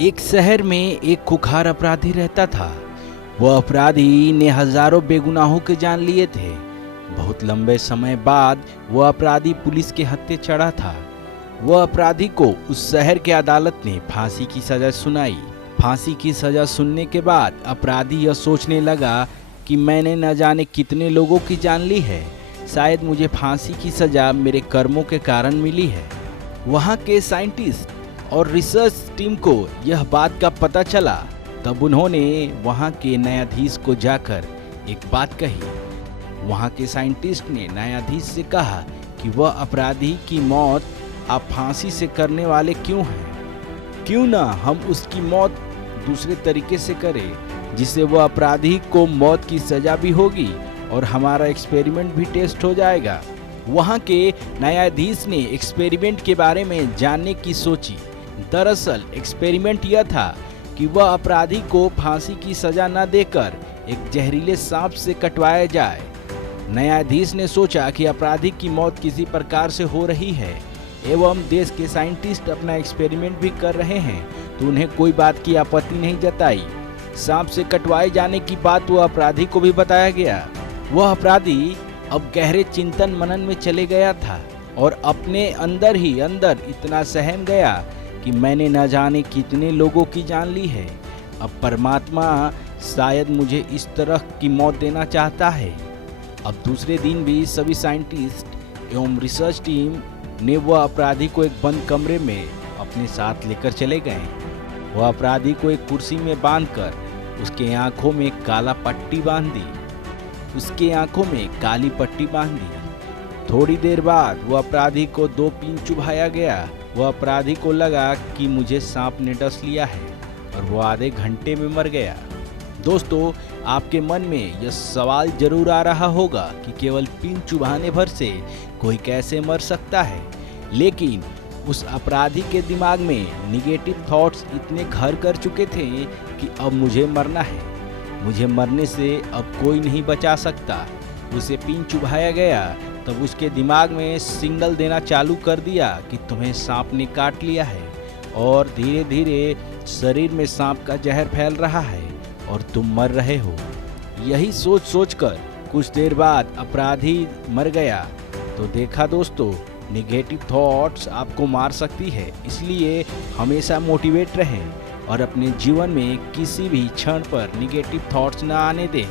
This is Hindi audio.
एक शहर में एक कुख्यात अपराधी रहता था। वह अपराधी ने हजारों बेगुनाहों के जान लिए थे। बहुत लंबे समय बाद वह अपराधी पुलिस के हत्थे चढ़ा था। वह अपराधी को उस शहर के अदालत ने फांसी की सजा सुनाई। फांसी की सजा सुनने के बाद अपराधी यह सोचने लगा कि मैंने न जाने कितने लोगों की जान ली है। शायद मुझे फांसी की सजा मेरे कर्मों के कारण मिली है। वहाँ के साइंटिस्ट और रिसर्च टीम को यह बात का पता चला। तब उन्होंने वहाँ के न्यायाधीश को जाकर एक बात कही। वहाँ के साइंटिस्ट ने न्यायाधीश से कहा कि वह अपराधी की मौत आप फांसी से करने वाले क्यों हैं? क्यों ना हम उसकी मौत दूसरे तरीके से करें, जिससे वह अपराधी को मौत की सजा भी होगी और हमारा एक्सपेरिमेंट भी टेस्ट हो जाएगा। वहाँ के न्यायाधीश ने एक्सपेरिमेंट के बारे में जानने की सोची। दरअसल एक्सपेरिमेंट यह था कि वह अपराधी को फांसी की सजा न देकर एक जहरीले सांप से कटवाया जाए। न्यायाधीश ने सोचा कि अपराधी की मौत किसी प्रकार से हो रही है एवं देश के साइंटिस्ट अपना एक्सपेरिमेंट भी कर रहे हैं, तो उन्हें कोई बात की आपत्ति नहीं जताई। सांप से कटवाए जाने की बात वह अपराधी को भी बताया गया। वह अपराधी अब गहरे चिंतन मनन में चले गया था और अपने अंदर ही अंदर इतना सहम गया कि मैंने न जाने कितने लोगों की जान ली है। अब परमात्मा शायद मुझे इस तरह की मौत देना चाहता है। अब दूसरे दिन भी सभी साइंटिस्ट एवं रिसर्च टीम ने वह अपराधी को एक बंद कमरे में अपने साथ लेकर चले गए। वह अपराधी को एक कुर्सी में बांधकर उसके आंखों में काला पट्टी बांध दी। उसके आंखों में काली पट्टी बांध दी। थोड़ी देर बाद वह अपराधी को 2 पीन चुभाया गया। वह अपराधी को लगा कि मुझे सांप ने डस लिया है और वह आधे घंटे में मर गया। दोस्तों, आपके मन में यह सवाल जरूर आ रहा होगा कि केवल पीन चुभाने भर से कोई कैसे मर सकता है। लेकिन उस अपराधी के दिमाग में निगेटिव थॉट्स इतने घर कर चुके थे कि अब मुझे मरना है, मुझे मरने से अब कोई नहीं बचा सकता। उसे पीन चुभाया गया तब उसके दिमाग में सिग्नल देना चालू कर दिया कि तुम्हें सांप ने काट लिया है और धीरे धीरे शरीर में सांप का जहर फैल रहा है और तुम मर रहे हो। यही सोच सोचकर कुछ देर बाद अपराधी मर गया। तो देखा दोस्तों, निगेटिव थॉट्स आपको मार सकती है, इसलिए हमेशा मोटिवेट रहें और अपने जीवन में किसी भी क्षण पर निगेटिव थॉट्स न आने दें।